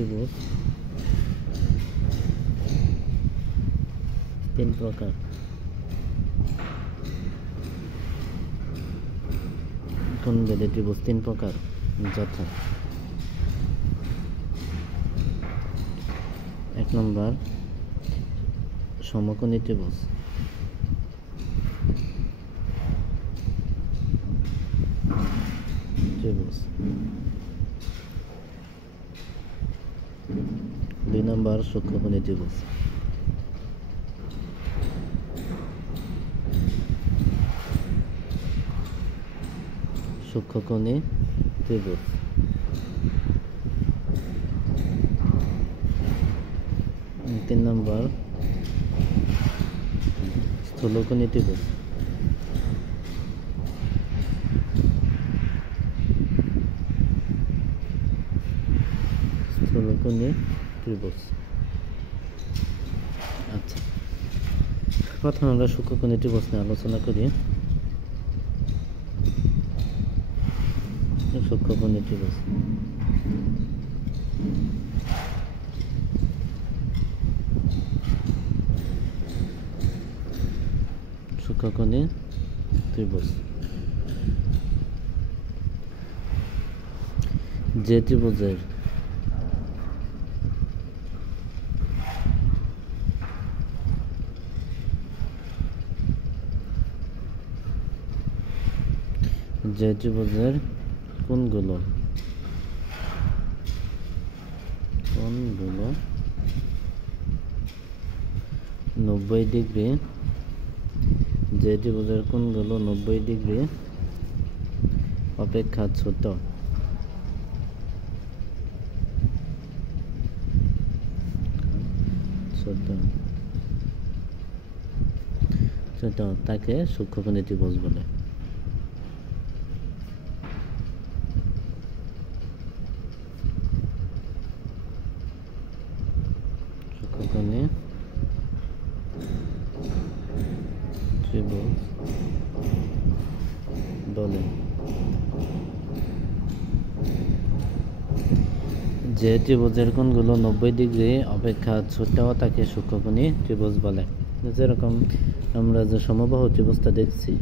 ত্রিভুজ তিন প্রকার। কোন বেদে ত্রিভুজ তিন প্রকার, যথা: 1 নম্বর সমকোণী ত্রিভুজ, 2 নম্বর সূক্ষ্মকোণী ত্রিভুজ, 3 নম্বর স্থূলকোণী ত্রিভুজ, আচ্ছা, প্রথমে আমরা সূক্ষ্মকোণী ত্রিভুজ নিয়ে আলোচনা করি। সূক্ষ্মকোণী ত্রিভুজ যে ত্রিভুজের কোণগুলো 90 ডিগ্রি, যে ত্রিভুজের কোণগুলো 90 ডিগ্রি অপেক্ষা ছোট, তাকে সূক্ষ্মকোণী ত্রিভুজ বলে। সূক্ষ্মকোণী ত্রিভুজ বলে। যে ত্রিভুজের কোণগুলো 90 ডিগ্রি অপেক্ষা ছোট তাকে সূক্ষ্মকোণী ত্রিভুজ বলে। যেরকম আমরা যে সমবাহু ত্রিভুজটা দেখছি,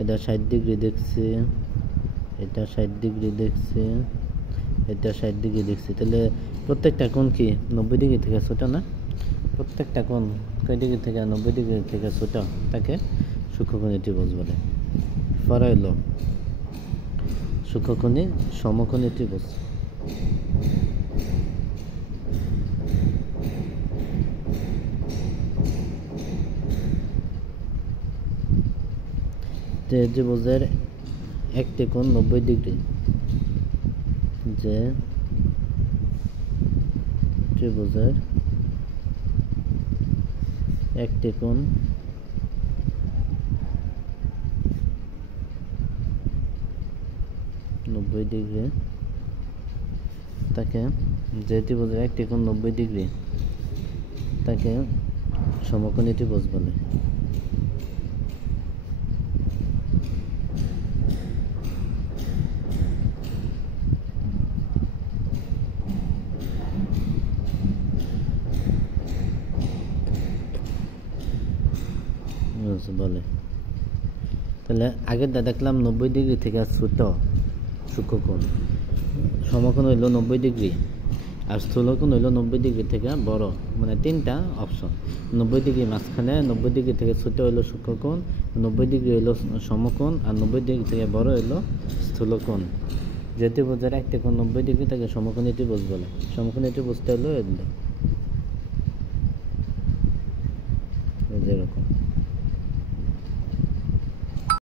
এটা 60 ডিগ্রি দেখছি, এটা 60 ডিগ্রি দেখছি, এটা 60 ডিগ্রি দেখছি, তাহলে প্রত্যেকটা কোণ কি 90 ডিগ্রি থেকে ছোট না? প্রত্যেকটা কোণ কয় ডিগ্রি থেকে? 90 ডিগ্রি থেকে ছোট, তাকে সূক্ষ্মকোণী ত্রিভুজ বলে। পরে হলো সূক্ষ্মকোণী সমকোণী ত্রিভুজ। যে ত্রিভুজের একটি কোণ 90 ডিগ্রি, যে ত্রিভুজের একটি কোণ 90 ডিগ্রি, তাকে যে ত্রিভুজের একটি কোণ 90 ডিগ্রি তাকে সমকোণী ত্রিভুজ বলে। তাহলে আগেরটা দেখলাম 90 ডিগ্রি থেকে ছোট সূক্ষ্মকোণ, সমকোণ হইল 90 ডিগ্রি, আর স্থূলকোণ হইল 90 ডিগ্রি থেকে বড়, মানে তিনটা অপশন। 90 ডিগ্রি মাঝখানে, 90 ডিগ্রি থেকে ছোট হইল সূক্ষ্মকোণ, 90 ডিগ্রি হইল সমকোণ, আর 90 ডিগ্রি থেকে বড় হইল স্থূলকোণ। যে ত্রিভুজের একটি কোণ 90 ডিগ্রি তাকে সমকোণী ত্রিভুজ বলে। সমকোণী ত্রিভুজটা হলো